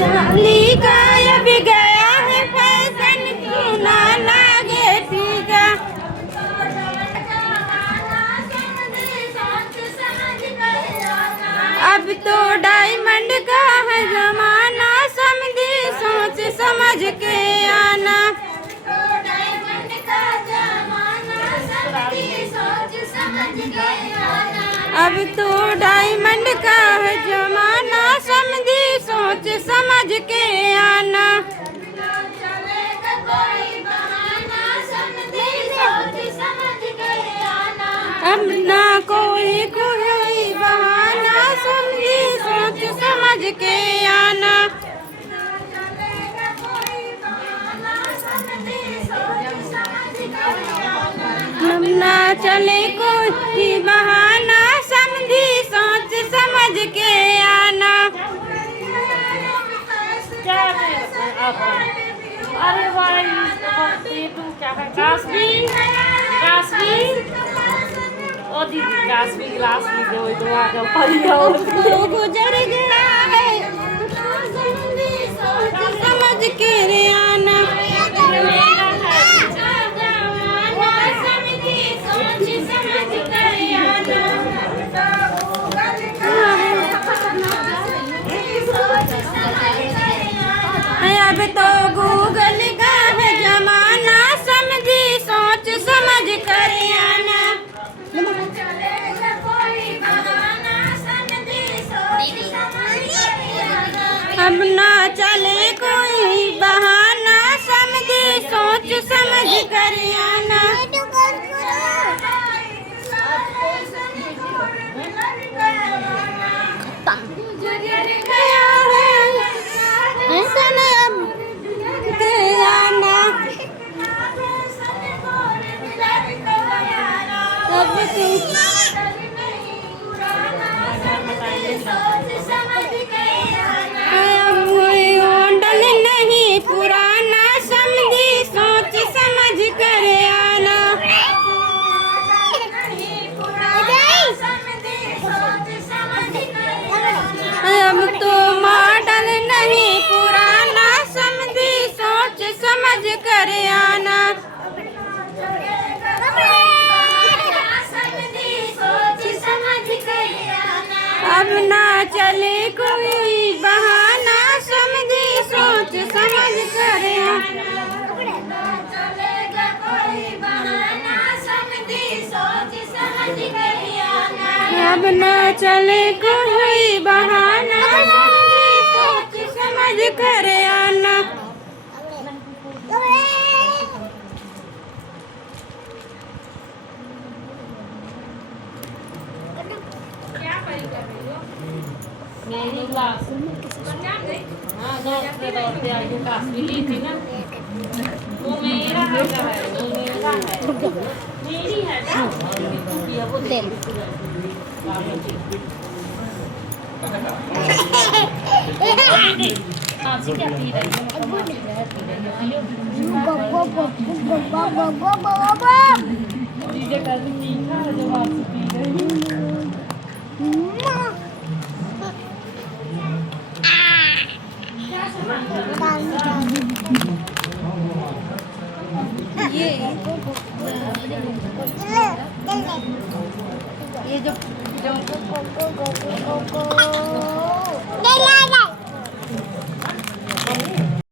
चांदी का अब गया है फैशन, क्यों ना लागे फीका। अब तो डायमंड का है जमाना, समझी सोच समझ के आना। अब तो डायमंड का है जमाना, समझी सोच समझ के आना। अब ना कोई कोई बहाना, समझी सोच समझ के आना। अब ना चले कोई बहाना, समझी सोच समझ के आना। अरे भाई तू क्या है? कास्मी कास्मी ओ दीदी कास्मी गिलास भी दो तो आ जाओ परिया तो गुजर गया है, समझी सोच समझ के आना। अब तो गूगल का है जमाना, समझी सोच समझ कर आना। अब ना चले कोई बहाना, समझी सोच समझ कर आना। नहीं पुराना, समझी सोच समझ कर आना। अब तो मॉडल नहीं पुराना, समझी सोच समझ कर आना। अब ना चले कोई बहाना, समझी सोच समझ कर आना। अब ना चले कोई बहाना, समझी सोच समझ कर आना। मेरी क्लास हाँ दौड़ते दौड़ते आई है कास्मी ली थी ना वो मेरा है वो मेरा है मेरी है ना वो दे हाँ जी क्या पी रही है चीजें कर मीठा है जब आप पी रही ये जो